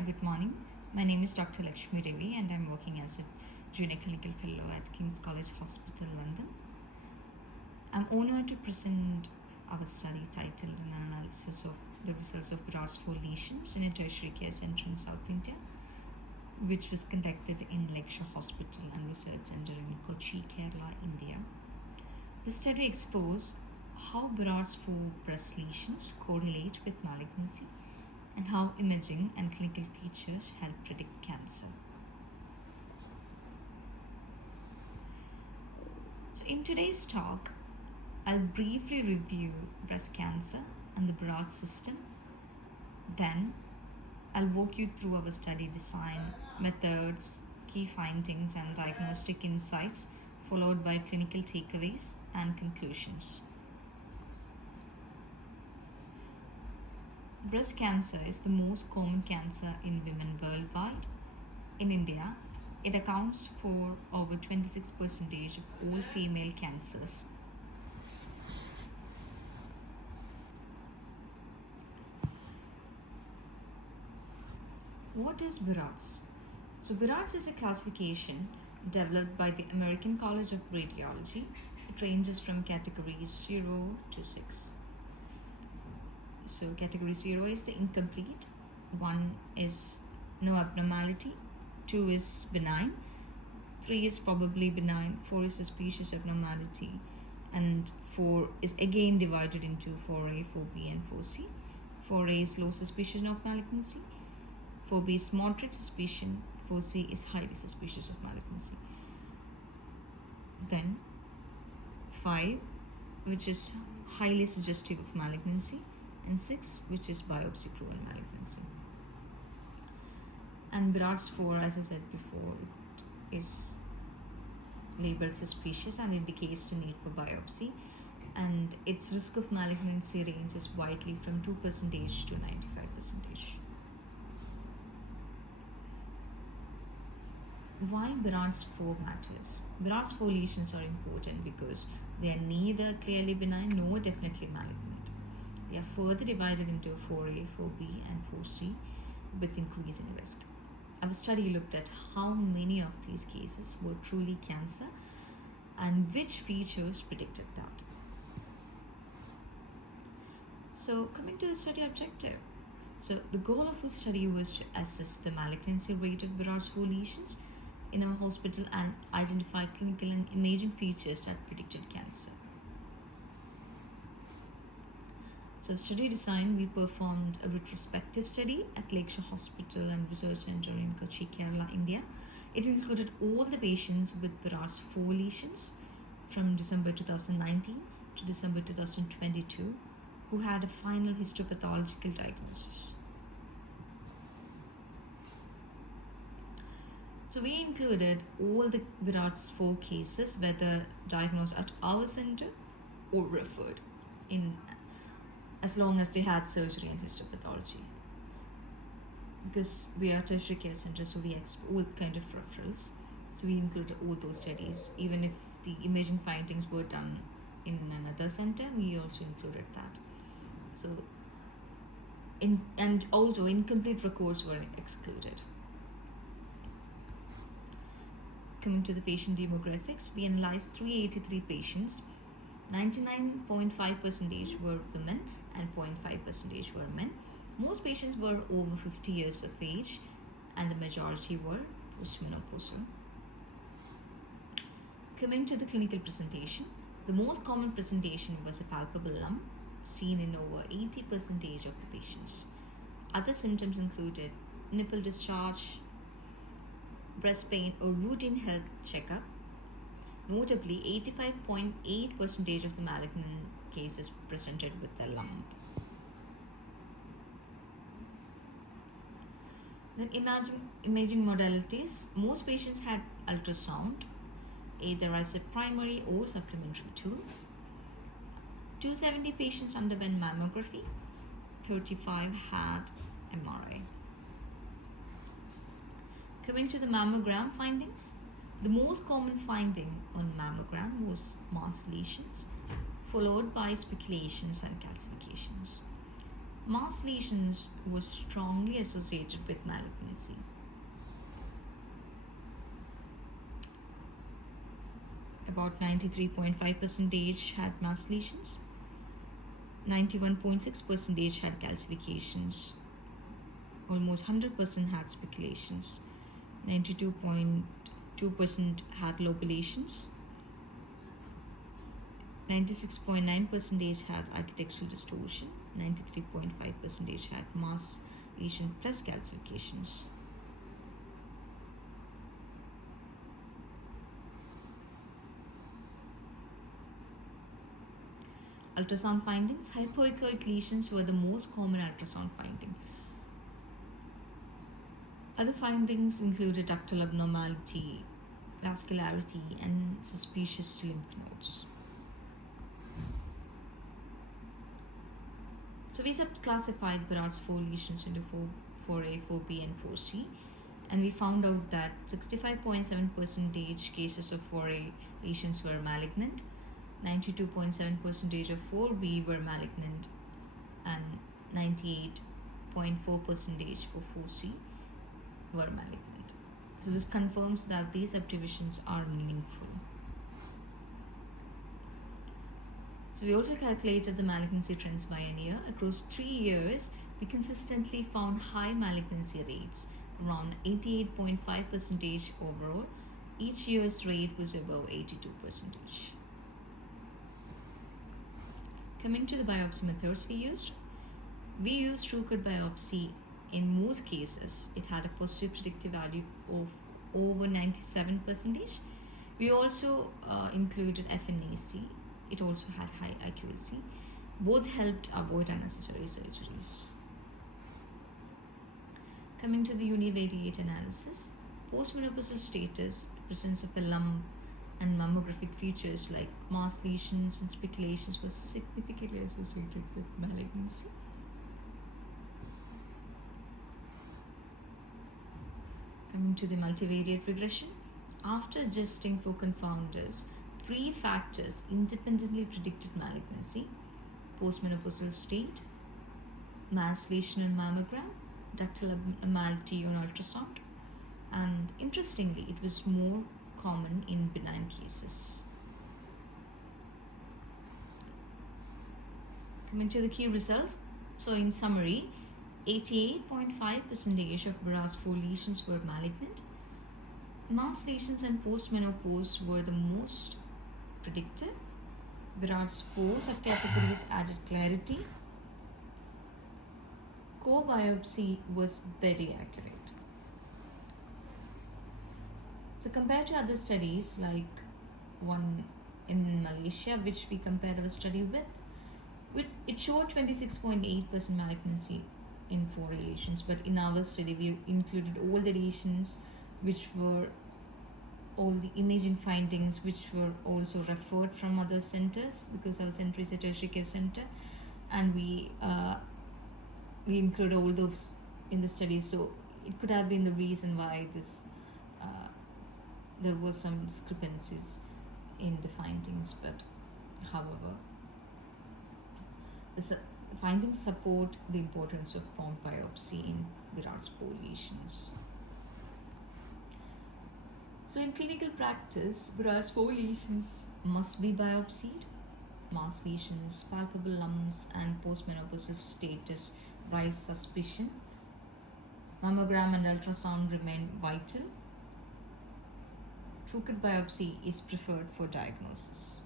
Hi, good morning. My name is Dr. Lakshmi Revi and I'm working as a Junior Clinical Fellow at King's College Hospital, London. I'm honored to present our study titled An Analysis of the Results of Broad Spore Lesions in a Tertiary Care Center in South India, which was conducted in Lakshmi Hospital and Research Center in Kochi, Kerala, India. The study exposed how broad spore breast lesions correlate with malignancy and how imaging and clinical features help predict cancer. So in today's talk, I'll briefly review breast cancer and the broad system. Then I'll walk you through our study design, methods, key findings and diagnostic insights, followed by clinical takeaways and conclusions. Breast cancer is the most common cancer in women worldwide. In India, it accounts for over 26% of all female cancers. What is BIRADS? So BIRADS is a classification developed by the American College of Radiology. It ranges from categories 0 to 6. So category 0 is the incomplete, 1 is no abnormality, 2 is benign, 3 is probably benign, 4 is suspicious abnormality, and 4 is again divided into 4A, 4B and 4C. 4A is low suspicion of malignancy, 4B is moderate suspicion, 4C is highly suspicious of malignancy. Then 5, which is highly suggestive of malignancy, and 6, which is biopsy-proven malignancy. And BIRADS 4, as I said before, it is labeled suspicious and indicates the need for biopsy, and its risk of malignancy ranges widely from 2% to 95%. Why BIRADS 4 matters? BIRADS 4 lesions are important because they are neither clearly benign nor definitely malignant. They are further divided into 4A, 4B and 4C with increasing risk. Our study looked at how many of these cases were truly cancer and which features predicted that. So coming to the study objective. So the goal of the study was to assess the malignancy rate of BIRADS 4 lesions in our hospital and identify clinical and imaging features that predicted cancer. So study design, we performed a retrospective study at Lakshmi Hospital and Research Center in Kochi, Kerala, India. It included all the patients with BIRADS 4 lesions from December 2019 to December 2022 who had a final histopathological diagnosis. So we included all the BIRADS 4 cases, whether diagnosed at our center or referred in, as long as they had surgery and histopathology. Because we are tertiary care center, so we accept all kind of referrals. So we included all those studies. Even if the imaging findings were done in another center, we also included that. So, and also incomplete records were excluded. Coming to the patient demographics, we analyzed 383 patients. 99.5% were women and 0.5% were men. Most patients were over 50 years of age and the majority were postmenopausal. Coming to the clinical presentation, the most common presentation was a palpable lump seen in over 80% of the patients. Other symptoms included nipple discharge, breast pain or routine health checkup. Notably, 85.8% of the malignant cases presented with the lump. Then imaging modalities. Most patients had ultrasound, either as a primary or supplementary tool. 270 patients underwent mammography, 35 had MRI. Coming to the mammogram findings, the most common finding on mammogram was mass lesions, followed by speculations and calcifications. mass lesions were strongly associated with malignancy. About 93.5% had mass lesions, 91.6% had calcifications, almost 100% had speculations, 92.2% had lobulations, 96.9% had architectural distortion, 93.5% had mass lesion plus calcifications. Ultrasound findings. Hypoechoic lesions were the most common ultrasound finding. Other findings included ductal abnormality, vascularity, and suspicious lymph nodes. So we subclassified Barrett's 4 lesions into 4A, 4B, and 4C, and we found out that 65.7% cases of 4A lesions were malignant, 92.7% of 4B were malignant, and 98.4% for 4C were malignant. So this confirms that these subdivisions are meaningful. So we also calculated the malignancy trends by an year. Across 3 years, we consistently found high malignancy rates, around 88.5% overall. Each year's rate was above 82%. Coming to the biopsy methods we used true cut biopsy. In most cases, it had a positive predictive value of over 97%. We also included FNAC. It also had high accuracy. Both helped avoid unnecessary surgeries. Coming to the univariate analysis, postmenopausal status, presence of the lump, and mammographic features like mass lesions and speculations were significantly associated with malignancy. Coming to the multivariate regression, after adjusting for confounders, 3 factors independently predicted malignancy: postmenopausal state, mass lesion on mammogram, ductal abnormality on ultrasound, and interestingly, it was more common in benign cases. Coming to the key results, so in summary, 88.5% of Barrett's 4 lesions were malignant. Mass lesions and postmenopause were the most predictive. Barrett's 4 subcategories added clarity. Core biopsy was very accurate. So compared to other studies, like one in Malaysia, which we compared our study with, it showed 26.8% malignancy in 4 lesions, but in our study we included all the lesions, which were all the imaging findings, which were also referred from other centers, because our center is a tertiary care center, and we include all those in the study. So it could have been the reason why there were some discrepancies in the findings, but however, the findings support the importance of prompt biopsy in Barrett's 4 lesions. So in clinical practice, Barrett's 4 lesions must be biopsied. Mass lesions, palpable lumps, and postmenopausal status raise suspicion. Mammogram and ultrasound remain vital. True cut biopsy is preferred for diagnosis.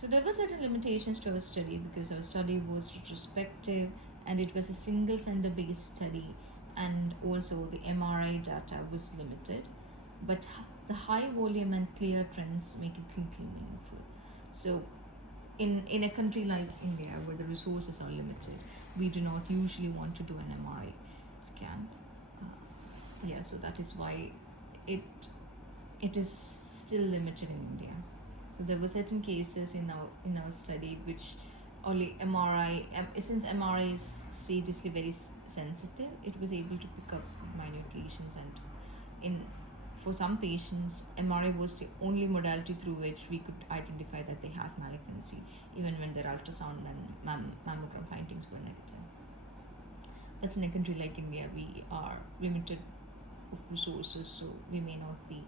So there were certain limitations to our study because our study was retrospective and it was a single center based study, and also the MRI data was limited, but the high volume and clear trends make it clinically meaningful. So in a country like India, where the resources are limited, we do not usually want to do an MRI scan. So that is why it is still limited in India. So there were certain cases in our study which only MRI, since MRI is seriously very sensitive, it was able to pick up minute lesions, and for some patients, MRI was the only modality through which we could identify that they had malignancy. even when their ultrasound and mammogram findings were negative. But in a country like India, we are limited of resources, so we may not be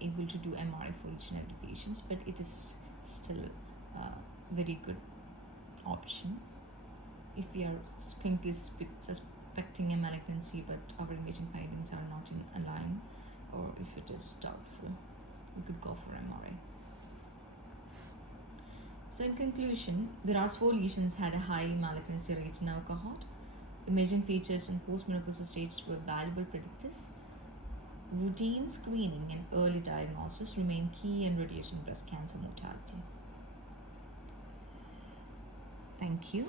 able to do MRI for each and every patient, but it is still a very good option. If we are clinically suspecting a malignancy but our imaging findings are not in line, or if it is doubtful, we could go for MRI. So in conclusion, Virat's 4 lesions had a high malignancy rate in our cohort. Imaging features in post-menopausal stages were valuable predictors. Routine screening and early diagnosis remain key in reducing breast cancer mortality. Thank you.